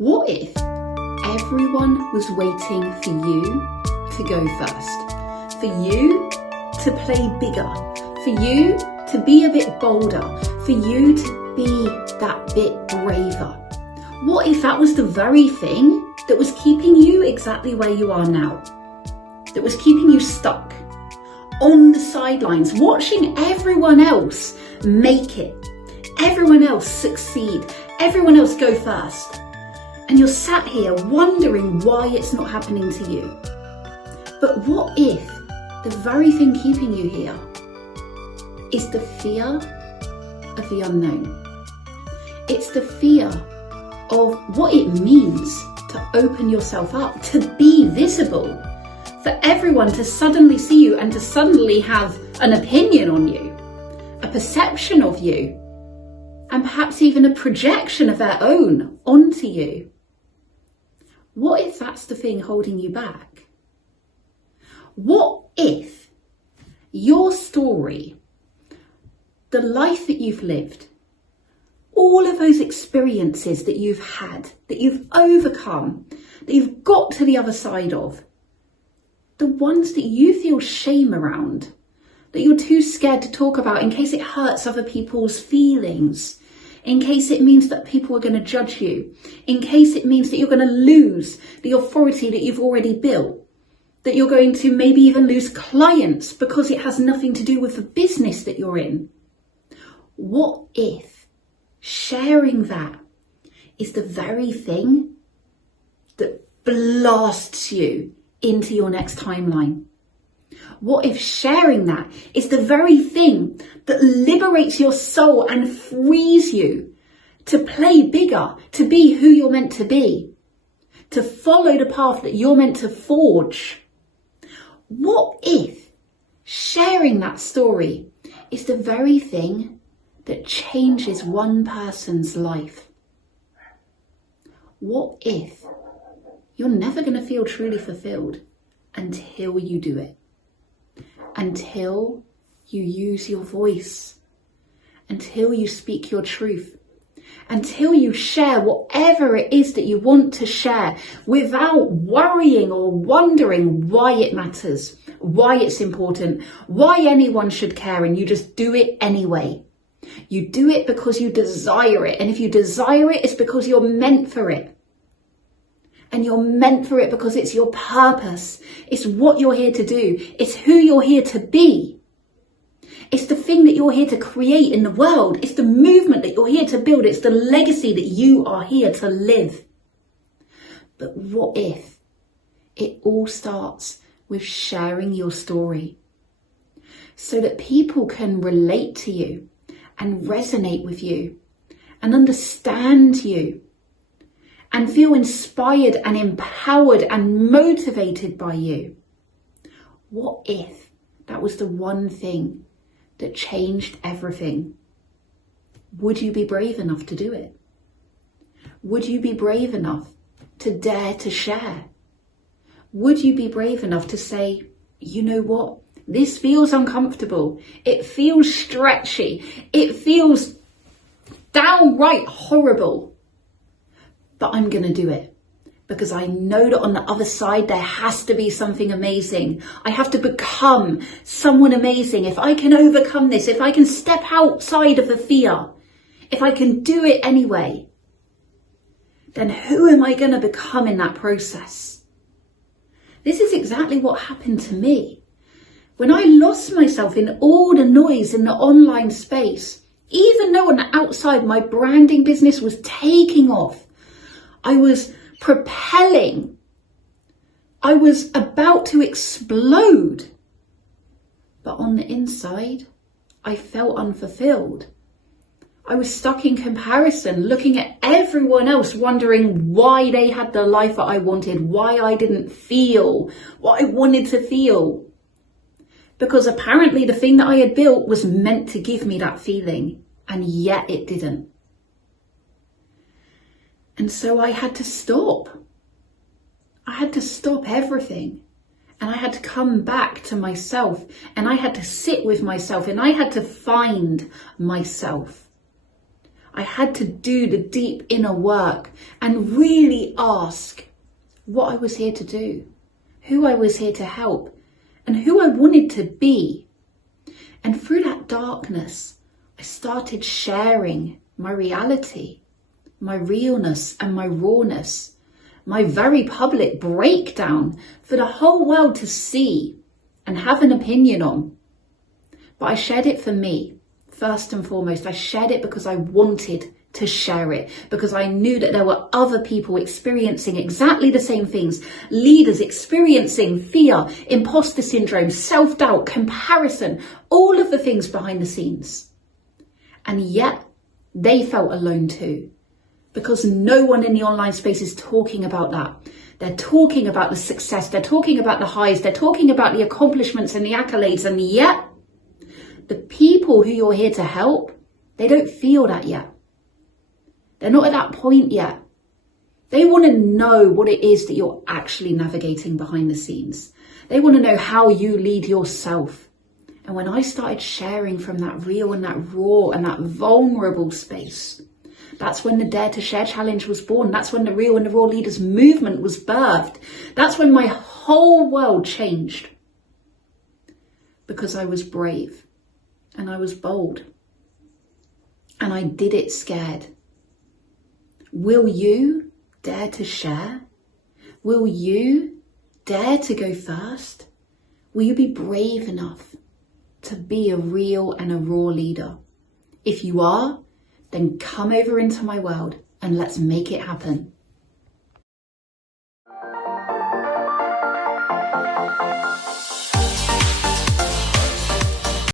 What if everyone was waiting for you to go first? For you to play bigger, for you to be a bit bolder, for you to be that bit braver? What if that was the very thing that was keeping you exactly where you are now? That was keeping you stuck on the sidelines, watching everyone else make it, everyone else succeed, everyone else go first. And you're sat here wondering why it's not happening to you. But what if the very thing keeping you here is the fear of the unknown? It's the fear of what it means to open yourself up, to be visible, for everyone to suddenly see you and to suddenly have an opinion on you, a perception of you, and perhaps even a projection of their own onto you. What if that's the thing holding you back? What if your story, the life that you've lived, all of those experiences that you've had, that you've overcome, that you've got to the other side of, the ones that you feel shame around, that you're too scared to talk about in case it hurts other people's feelings, in case it means that people are going to judge you, in case it means that you're going to lose the authority that you've already built, that you're going to maybe even lose clients because it has nothing to do with the business that you're in. What if sharing that is the very thing that blasts you into your next timeline? What if sharing that is the very thing that liberates your soul and frees you to play bigger, to be who you're meant to be, to follow the path that you're meant to forge? What if sharing that story is the very thing that changes one person's life? What if you're never going to feel truly fulfilled until you do it? Until you use your voice, until you speak your truth, until you share whatever it is that you want to share without worrying or wondering why it matters, why it's important, why anyone should care, and you just do it anyway. You do it because you desire it, and if you desire it, it's because you're meant for it. And you're meant for it because it's your purpose. It's what you're here to do. It's who you're here to be. It's the thing that you're here to create in the world. It's the movement that you're here to build. It's the legacy that you are here to live. But what if it all starts with sharing your story so that people can relate to you and resonate with you and understand you and feel inspired and empowered and motivated by you? What if that was the one thing that changed everything? Would you be brave enough to do it? Would you be brave enough to dare to share? Would you be brave enough to say, you know what? This feels uncomfortable. It feels stretchy. It feels downright horrible. But I'm going to do it because I know that on the other side, there has to be something amazing. I have to become someone amazing. If I can overcome this, if I can step outside of the fear, if I can do it anyway, then who am I going to become in that process? This is exactly what happened to me. When I lost myself in all the noise in the online space, even though on the outside my branding business was taking off, I was propelling. I was about to explode. But on the inside, I felt unfulfilled. I was stuck in comparison, looking at everyone else, wondering why they had the life that I wanted, why I didn't feel what I wanted to feel. Because apparently the thing that I had built was meant to give me that feeling, and yet it didn't. And so I had to stop. I had to stop everything. And I had to come back to myself. And I had to sit with myself. And I had to find myself. I had to do the deep inner work and really ask what I was here to do, who I was here to help, and who I wanted to be. And through that darkness, I started sharing my reality, my realness and my rawness, my very public breakdown for the whole world to see and have an opinion on. But I shared it for me. First and foremost, I shared it because I wanted to share it, because I knew that there were other people experiencing exactly the same things, leaders experiencing fear, imposter syndrome, self-doubt, comparison, all of the things behind the scenes. And yet they felt alone too, because no one in the online space is talking about that. They're talking about the success, they're talking about the highs, they're talking about the accomplishments and the accolades, and yet the people who you're here to help, they don't feel that yet. They're not at that point yet. They want to know what it is that you're actually navigating behind the scenes. They want to know how you lead yourself. And when I started sharing from that real and that raw and that vulnerable space, that's when the Dare to Share Challenge was born. That's when the Real and the Raw Leaders movement was birthed. That's when my whole world changed. Because I was brave. And I was bold. And I did it scared. Will you dare to share? Will you dare to go first? Will you be brave enough to be a real and a raw leader? If you are, then come over into my world and let's make it happen.